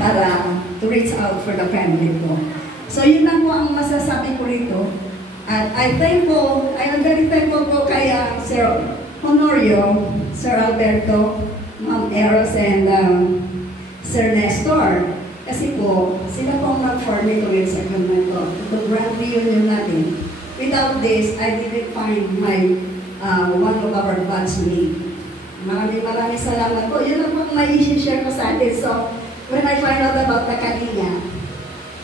para to reach out for the family ko. So yun lang po ang masasabi ko rito. At I am very thankful po kay Sir Honorio, Sir Alberto, Ma'am Eros, and Sir Nestor. Kasi po, sila po ang mag-form itong segment ko. Ito grand reunion natin. Without this, I didn't find my one of our batchmates. Maraming salamat po. Yun lang po ang mai-share ko sa atin. So, when I find out about the Kalinya,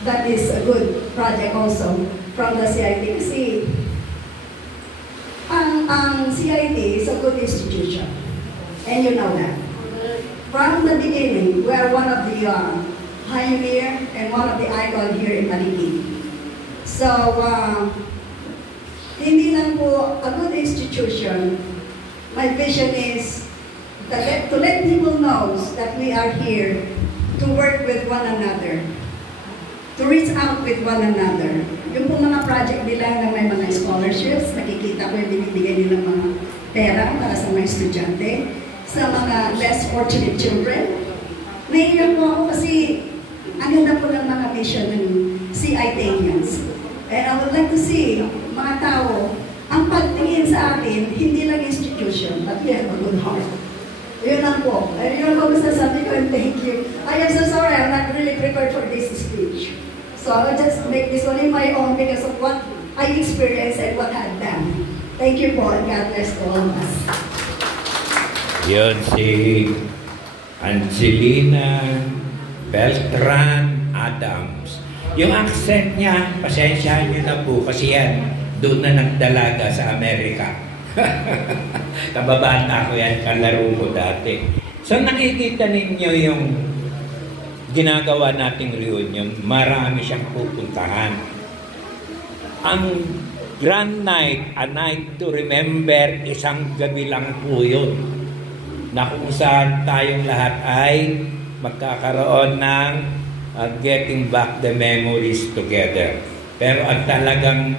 that is a good project also from the CIT. Kasi, ang CIT is a good institution. And you know that. From the beginning, we are one of the pioneer and one of the icon here in Maliki. So, hindi lang po a good institution. My vision is to let people know that we are here to work with one another, to reach out with one another. Yung po mga project nila na may mga scholarships, nakikita ko yung binibigay nilang mga pera para sa mga estudyante, sa mga less fortunate children. Naiiyak po ako kasi ang ganda po ng mga vision ng CITians. And I would like to see mga tao, ang pagtingin sa atin, hindi lang institution, but we have a good heart. Yun lang po. Yun lang po masasabi ko, and thank you. I am so sorry, I'm not really prepared for this speech. So I will just make this one in my own because of what I experienced and what I've done. Thank you po, and God bless to all of us. Yun si Angelina Beltran Adams. Yung accent niya, pasensyahan niyo na po kasi yan, doon na nagdalaga sa Amerika. Kababata ko yan, kalaro ko dati. So nakikita ninyo yung ginagawa nating reunion, marami siyang pupuntahan. Ang Grand Night, a night to remember, isang gabi lang po yun, na kung saan tayong lahat ay magkakaroon ng getting back the memories together. Pero ang talagang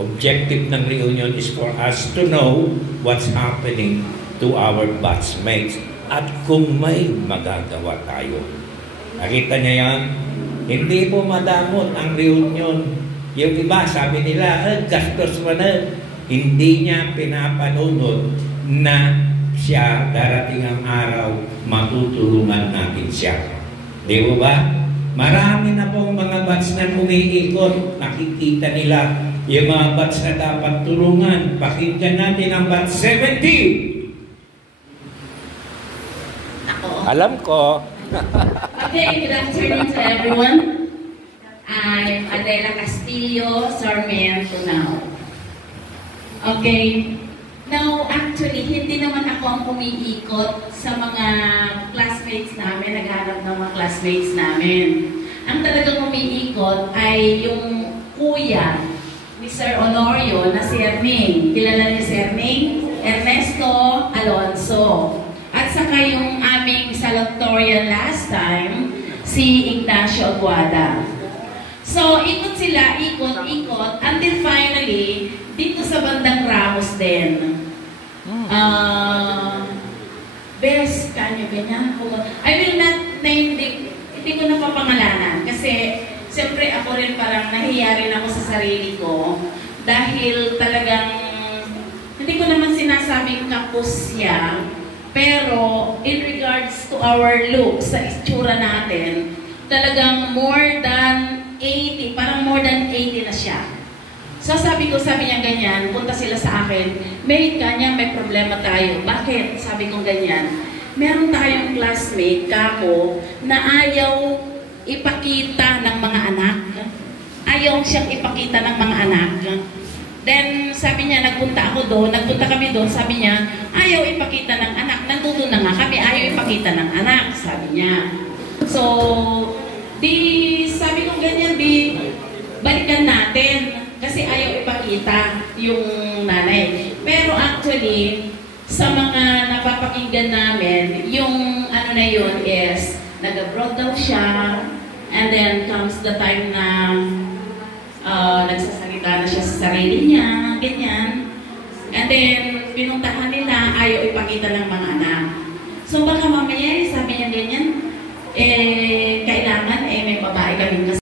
objective ng reunion is for us to know what's happening to our batchmates at kung may magagawa tayo. Nakita niya yan? Hindi po madamot ang reunion. Yung iba, sabi nila, gastos mo na. Hindi niya pinapanunod na siya, darating ang araw, matutulungan natin siya. Di ba ba? Marami na pong mga batch na umiikot. Nakikita nila yung mga batch na dapat tulungan. Pakinggan natin ang batch 70. Ako. Alam ko. Okay, good afternoon to everyone. I'm Adela Castillo, Sarmiento now. Okay. Now, actually, hindi naman ako ang umiikot sa mga classmates namin, naghanap ng mga classmates namin. Ang talagang umiikot ay yung kuya ni Sir Honorio na si Erning. Kilala ni si Erning? Ernesto Alonso. At saka yung aming salutatorian last time, si Ignacio Aguada. So, ikot sila, ikot, until finally, dito sa bandang Ramos din. Best, kanyo, ganyan. I will not name hindi ko na papangalanan. Kasi, siyempre ako rin parang nahiya rin ako sa sarili ko. Dahil talagang, hindi ko naman sinasabing kapos siya. Pero, in regards to our look, sa itsura natin, talagang more than 80, parang more than 80 na siya. So sabi niya ganyan, punta sila sa akin, may kanya, may problema tayo. Bakit? Sabi ko ganyan, meron tayong classmate, kako, na ayaw ipakita ng mga anak. Ayaw siyang ipakita ng mga anak. Then sabi niya, nagpunta kami doon, sabi niya, ayaw ipakita ng anak. Nandun na nga kami, ayaw ipakita ng anak, sabi niya. So, sabi ko ganyan, balikan natin. Kasi ayaw ipakita yung nanay. Pero actually, sa mga napapakinggan namin, yung ano na yun is, nag-abroad daw siya, and then comes the time na nagsasalita na siya sa sarili niya, ganyan. And then, pinuntahan nila, ayaw ipakita ng mga anak. So baka mamaya, sabi niya ganyan,